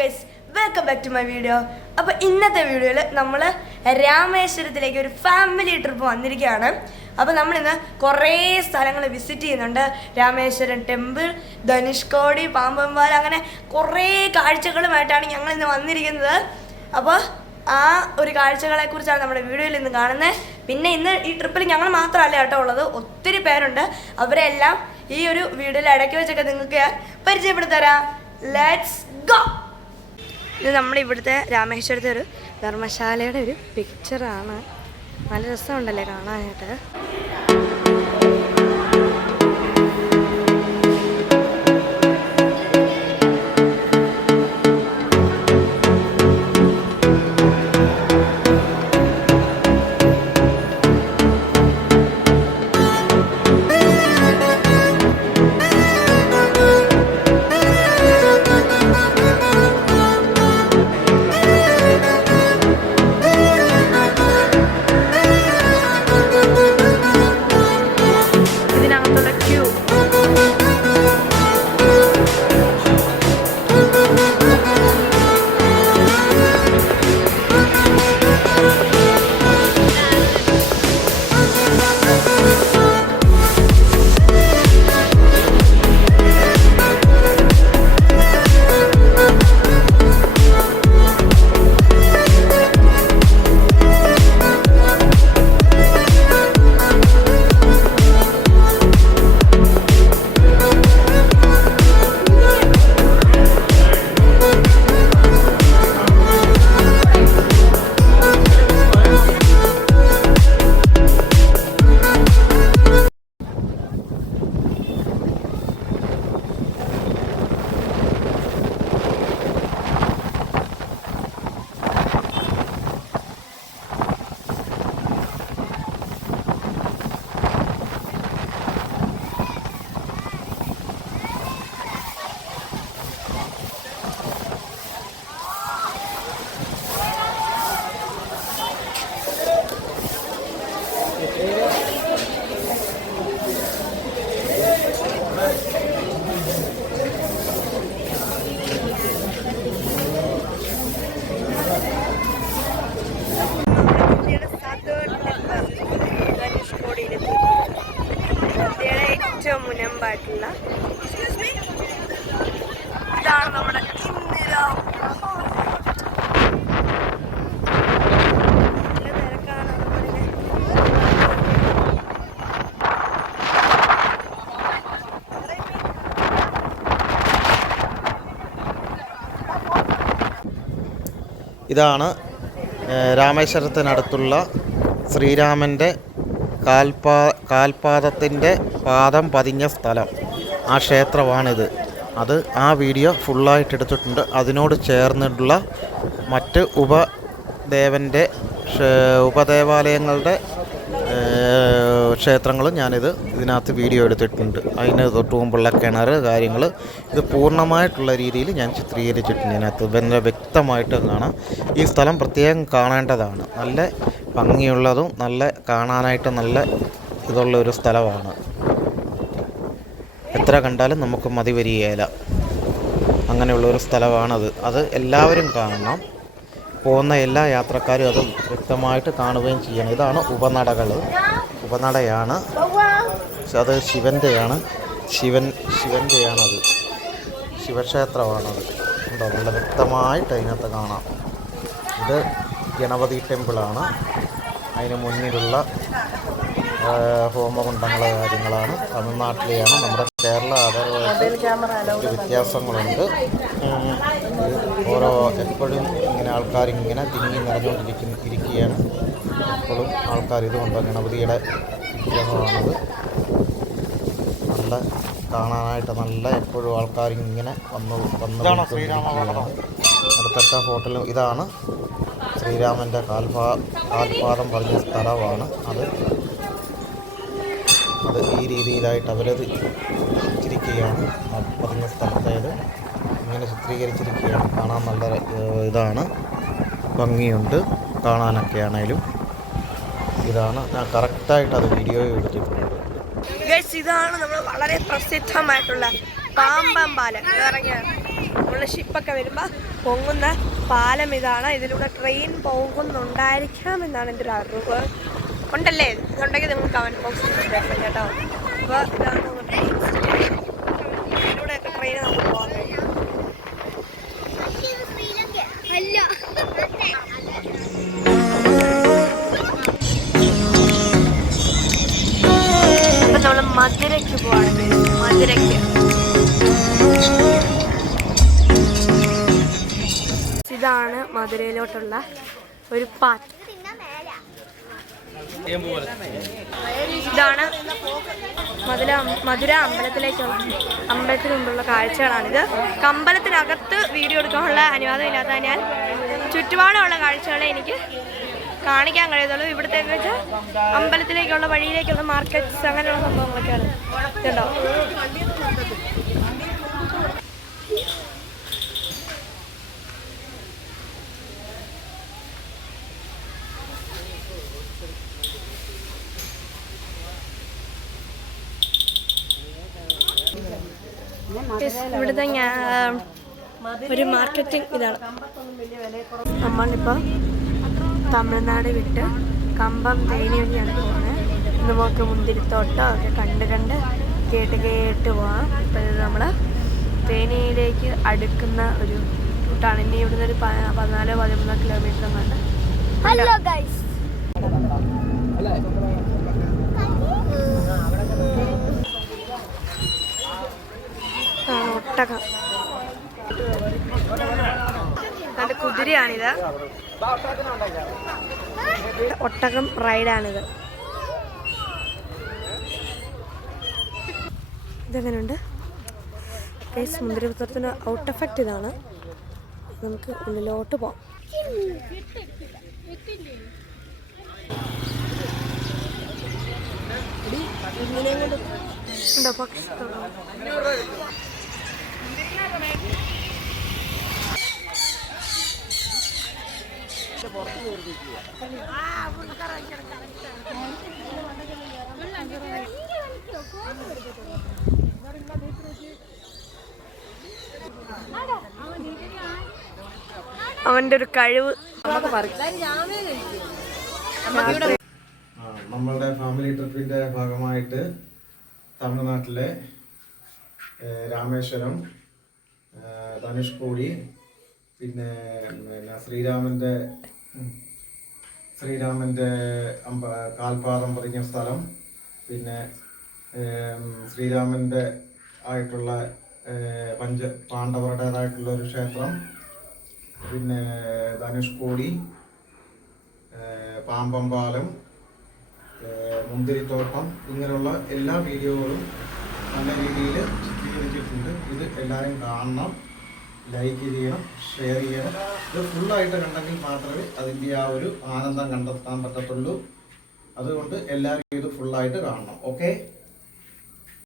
Guys, welcome back to my video. അപ്പോൾ ഇന്നത്തെ വീഡിയോയിൽ നമ്മൾ രാമേശ്വരത്തിലേക്ക് ഒരു ഫാമിലി ട്രിപ്പ് വന്നിരിക്കുകയാണ്. അപ്പോൾ നമ്മളിന്ന് കുറേ സ്ഥലങ്ങൾ വിസിറ്റ് ചെയ്യുന്നുണ്ട്. രാമേശ്വരം ടെമ്പിൾ, ധനുഷ്കോടി, പാമ്പൻപാല, അങ്ങനെ കുറേ കാഴ്ചകളുമായിട്ടാണ് ഞങ്ങൾ ഇന്ന് വന്നിരിക്കുന്നത്. അപ്പോൾ ആ ഒരു കാഴ്ചകളെക്കുറിച്ചാണ് നമ്മുടെ വീഡിയോയിൽ ഇന്ന് കാണുന്നത്. പിന്നെ ഇന്ന് ഈ ട്രിപ്പിൽ ഞങ്ങൾ മാത്രമല്ല കേട്ടോ ഉള്ളത്, ഒത്തിരി പേരുണ്ട്. അവരെല്ലാം ഈ ഒരു വീഡിയോയിൽ ഇടയ്ക്ക് വെച്ചൊക്കെ നിങ്ങൾക്ക് പരിചയപ്പെടുത്തരാം. Let's go. ഇത് നമ്മുടെ ഇവിടുത്തെ രാമേശ്വരത്തെ ഒരു ധർമ്മശാലയുടെ ഒരു പിക്ചറാണ്. നല്ല രസമുണ്ടല്ലേ കാണാനായിട്ട്. മുനമ്പായിട്ടുള്ള ഇതാണ് നമ്മുടെ ഇതാണ് രാമേശ്വരത്തിനടുത്തുള്ള ശ്രീരാമൻ്റെ കാൽപാദത്തിൻ്റെ പാദം പതിഞ്ഞ സ്ഥലം. ആ ക്ഷേത്രമാണിത്. അത് ആ വീഡിയോ ഫുള്ളായിട്ട് എടുത്തിട്ടുണ്ട്. അതിനോട് ചേർന്നിട്ടുള്ള മറ്റ് ഉപദേവാലയങ്ങളുടെ ക്ഷേത്രങ്ങളും ഇതിനകത്ത് വീഡിയോ എടുത്തിട്ടുണ്ട്. അതിന് തൊട്ട് മുമ്പുള്ള കിണർ കാര്യങ്ങൾ ഇത് പൂർണ്ണമായിട്ടുള്ള രീതിയിൽ ഞാൻ ചിത്രീകരിച്ചിട്ടുണ്ട്. ഇതിനകത്ത് വളരെ വ്യക്തമായിട്ട് കാണാം. ഈ സ്ഥലം പ്രത്യേകം കാണേണ്ടതാണ്. നല്ല ഭംഗിയുള്ളതും നല്ല കാണാനായിട്ട് നല്ല ഇതുള്ളൊരു സ്ഥലമാണ്. എത്ര കണ്ടാലും നമുക്ക് മതി വരികയില്ല. അങ്ങനെയുള്ളൊരു സ്ഥലമാണത്. അത് എല്ലാവരും കാണണം. പോകുന്ന എല്ലാ യാത്രക്കാരും അത് വ്യക്തമായിട്ട് കാണുകയും ചെയ്യണം. ഇതാണ് ഉപനടയാണ്. അത് ശിവൻ്റെയാണത്. ശിവക്ഷേത്രമാണത്. ഉണ്ടോ, നല്ല വ്യക്തമായിട്ട് അതിനകത്ത് കാണാം. ഇത് ഗണപതി ടെമ്പിളാണ്. അതിന് മുന്നിലുള്ള ഹോമകുണ്ടങ്ങൾ കാര്യങ്ങളാണ്. തമിഴ്നാട്ടിലെയാണ്. നമ്മുടെ കേരള ആധാരമായിട്ട് വ്യത്യാസങ്ങളുണ്ട്. എപ്പോഴും ഇങ്ങനെ ആൾക്കാരിങ്ങനെ തിങ്ങി നിറഞ്ഞുകൊണ്ടിരിക്കുകയാണ്. എപ്പോഴും ആൾക്കാർ ഇതുകൊണ്ട് ഗണപതിയുടെ വിഗ്രഹമാണത്. നല്ല കാണാനായിട്ട് നല്ല എപ്പോഴും ആൾക്കാരിങ്ങനെ വന്ന് അടുത്തൊക്കെ ഹോട്ടലും. ഇതാണ് ശ്രീരാമൻ്റെ കാൽപാദം പറഞ്ഞ സ്ഥലമാണ്. അത് ഈ രീതിയിലായിട്ട് അവരത് ചിത്രീകരിച്ചിരിക്കുകയാണ്. പറഞ്ഞ സ്ഥലത്തേത് ഇങ്ങനെ ചിത്രീകരിച്ചിരിക്കുകയാണ്. കാണാൻ നല്ല ഇതാണ്, ഭംഗിയുണ്ട് കാണാനൊക്കെ ആണേലും. ഇതാണ് ഞാൻ കറക്റ്റായിട്ട് അത് വീഡിയോ എടുത്തിട്ടുണ്ട്. ഇതാണ് നമ്മൾ വളരെ പ്രസിദ്ധമായിട്ടുള്ള പാമ്പൻപാലം. ഇറങ്ങിയ നമ്മളെ ഷിപ്പൊക്കെ വരുമ്പോൾ പൊങ്ങുന്ന പാലം ഇതാണ്. ഇതിലൂടെ ട്രെയിൻ പോകുന്നുണ്ടായിരിക്കാം എന്നാണ് എൻ്റെ ഒരു അറിവ്. ഉണ്ടല്ലേ? ഇതുണ്ടെങ്കിൽ നിങ്ങൾ കമൻറ്റ് ബോക്സിൽ ഇടണം കേട്ടോ. അപ്പോൾ ഇതാണ് ട്രെയിൻ സ്റ്റേഷൻ. ഇതിലൂടെയൊക്കെ ട്രെയിൻ നമുക്ക് പോകാൻ കഴിയും. ഇപ്പം നമ്മൾ മധുരയ്ക്ക് പോവാണ്. മധുരയ്ക്ക് ഇതാണ് മധുരയിലോട്ടുള്ള ഒരു പാത്ത്. ഇതാണ് മധുര അമ്പലത്തിന് മുമ്പുള്ള കാഴ്ചകളാണിത്. അമ്പലത്തിനകത്ത് വീഡിയോ എടുക്കാനുള്ള അനുവാദം ഇല്ലാത്തതിനാൽ ചുറ്റുപാടുമുള്ള കാഴ്ചകളെ എനിക്ക് കാണിക്കാൻ കഴിയത്തുള്ളൂ. ഇവിടത്തേക്ക് വെച്ചാൽ അമ്പലത്തിലേക്കുള്ള വഴിയിലേക്കുള്ള മാർക്കറ്റ്സ് അങ്ങനെയുള്ള സംഭവങ്ങളൊക്കെയാണ്. ഇതുണ്ടോ? ഇവിടുത്തെ ഒരു മാർക്കറ്റിംഗ് ഇതാണ്. നമ്മളിപ്പോൾ തമിഴ്നാട് വിട്ട് കമ്പം തേനി വഴിയാണ് പോകുന്നത്. നമുക്ക് മുന്തിരിത്തോട്ടം ഒക്കെ കണ്ട് കേട്ട് പോവാം. ഇപ്പം ഇത് നമ്മൾ തേനിയിലേക്ക് അടുക്കുന്ന ഒരു റൂട്ടാണ്. ഇനി ഇവിടുന്ന് ഒരു 14-13 കിലോമീറ്റർ കണ്ട്. ഹലോ ഗൈസ്, ഒട്ടകം. നല്ല കുതിരയാണിത്. ഒട്ടകം റൈഡാണിത്. ഇതെങ്ങനെയുണ്ട്? മുന്തിരിപുത്രത്തിന് ഔട്ട് എഫക്റ്റ് ഇതാണ്. നമുക്ക് ഉള്ളിലോട്ട് പോവാം. ഉണ്ടോ പക്ഷി? അവന്റെ ഒരു കഴിവ് നമ്മളുടെ ഫാമിലി ട്രിപ്പിന്റെ ഭാഗമായിട്ട് തമിഴ്നാട്ടിലെ രാമേശ്വരം, ധനുഷ്കോടി, പിന്നെ ശ്രീരാമൻ്റെ കാൽപാദം പതിഞ്ഞ സ്ഥലം, പിന്നെ ശ്രീരാമൻ്റെ ആയിട്ടുള്ള പാണ്ഡവരുടേതായിട്ടുള്ള ഒരു ക്ഷേത്രം, പിന്നെ ധനുഷ്കോടി, പാമ്പം പാലം, മുന്തിരിത്തോട്ടം, ഇങ്ങനെയുള്ള എല്ലാ വീഡിയോകളും നല്ല രീതിയിൽ ചിത്രീകരിച്ചിട്ടുണ്ട്. ഇത് എല്ലാവരും കാണണം, ലൈക്ക് ചെയ്യണം, ഷെയർ ചെയ്യണം. ഇത് ഫുള്ളായിട്ട് കണ്ടെങ്കിൽ മാത്രമേ അതിൻ്റെ ആ ഒരു ആനന്ദം കണ്ടെത്താൻ പറ്റത്തുള്ളൂ. അതുകൊണ്ട് എല്ലാവരും ഇത് ഫുള്ളായിട്ട് കാണണം. ഓക്കെ.